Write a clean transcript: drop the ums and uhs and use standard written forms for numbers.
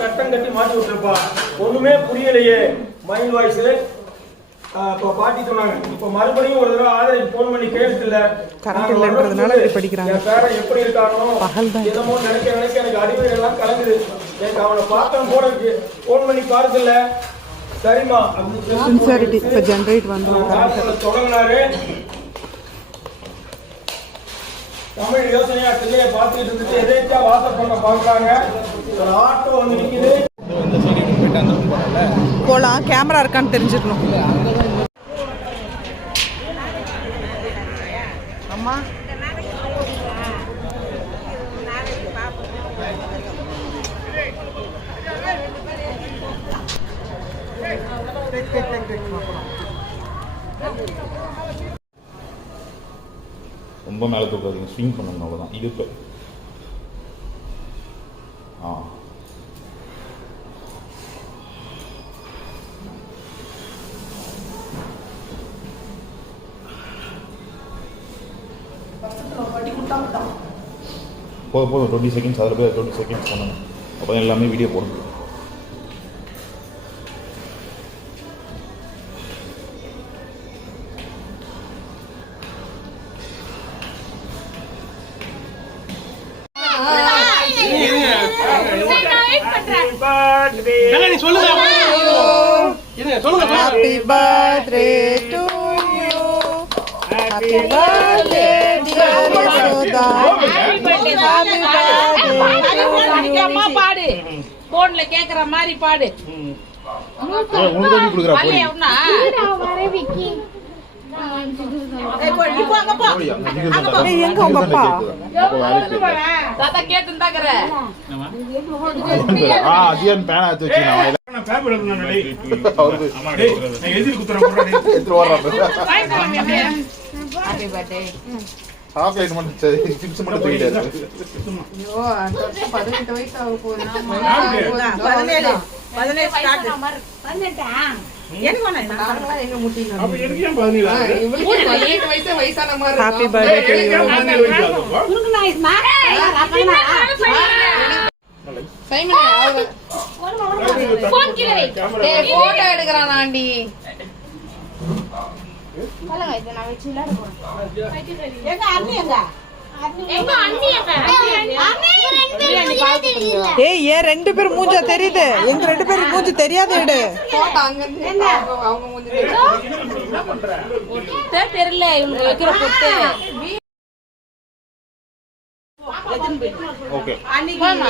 கட்டம் கட்டி மாட்டி விட்டுருப்பா. ஒண்ணுமே புரியலையே. மைண்ட் வாய்ஸ் இப்போ பாட்டி சொன்னாங்க. இப்போ மறுபடியும் ஒரு தடவை ஆதரவு போன் பண்ணி கேட்கல. கரண்ட் இல்லைன்றதுனால இப்படி படிக்கிறாங்க. என் பேரன் எப்படி இருக்கானோ என்னமோ நினைக்க எனக்கு அடிமை எல்லாம் கலங்குது. எனக்கு அவனை பார்த்தோம் போல இருக்கு. போன் பண்ணி பார்க்கல. சரிம்மா சின்சியரிட்டி இப்போ ஜென்ரேட் வந்தோம். தொடங்கினாரு. தமிழ் யோசனையா பிள்ளைய பார்த்துட்டு இருந்துட்டு எதேச்சா வாசல் பண்ண பார்க்குறாங்க. ஒரு ஆட்டோ வந்து நிற்குது. போகலாம், கேமரா இருக்கான்னு தெரிஞ்சிடணும். அம்மா ரொம்ப மேலே தூக்காதீங்க, ஸ்விங் பண்ணணும், அவ்வளோதான். இடுப்பு போதும் 20 செகண்ட்ஸ். அதில் போய் 20 செகண்ட்ஸ் பண்ணணும். அப்போ எல்லாமே வீடியோ போட முடியும். Happy birthday to you. Happy birthday dear Yashoda. Happy birthday அம்மா பாடு. போன்ல கேக்குற மாதிரி பாடு. உங்களுக்கு கொடுக்குறா போடி. எங்க உங்க அப்பா தாத்தா கேட்டுந்தாக்கற அதியன் பேனா எடுத்து வச்சினா ஹாப்பி பர்த்டே. சாக்லேட் மட்டும் சிப்ஸ் மட்டும் தூக்கிட்டாரு. ஐயோ 18 வயசு ஆக போகுது. 17 ஸ்டார்ட் 18 எங்க முட்டிங்க. அப்ப எனக்கு ஏன் 17 இவளுக்கு 18 வயசு வயசான மாதிரி. Happy birthday to you. உனக்கு நான் இஸ்மா ரப்பனா சைமன் போன் கீழ வை. டேய் போட்டோ எடுக்கறான் ஆண்டி. பலங்க இத நான் வெச்சு விளையாட போறேன். எங்க அண்ணி எங்க அண்ணி ஏய் ஏன் ரெண்டு பேர் மூஞ்ச தெரியுது. எங்க ரெண்டு பேரும் மூஞ்சி தெரியாது. எடு போட்டோ அங்க இருந்து அவங்க மூஞ்சி தெரியல. இவங்க வைக்கிற பொட்டு ஓகே அன்னைக்கு அவன்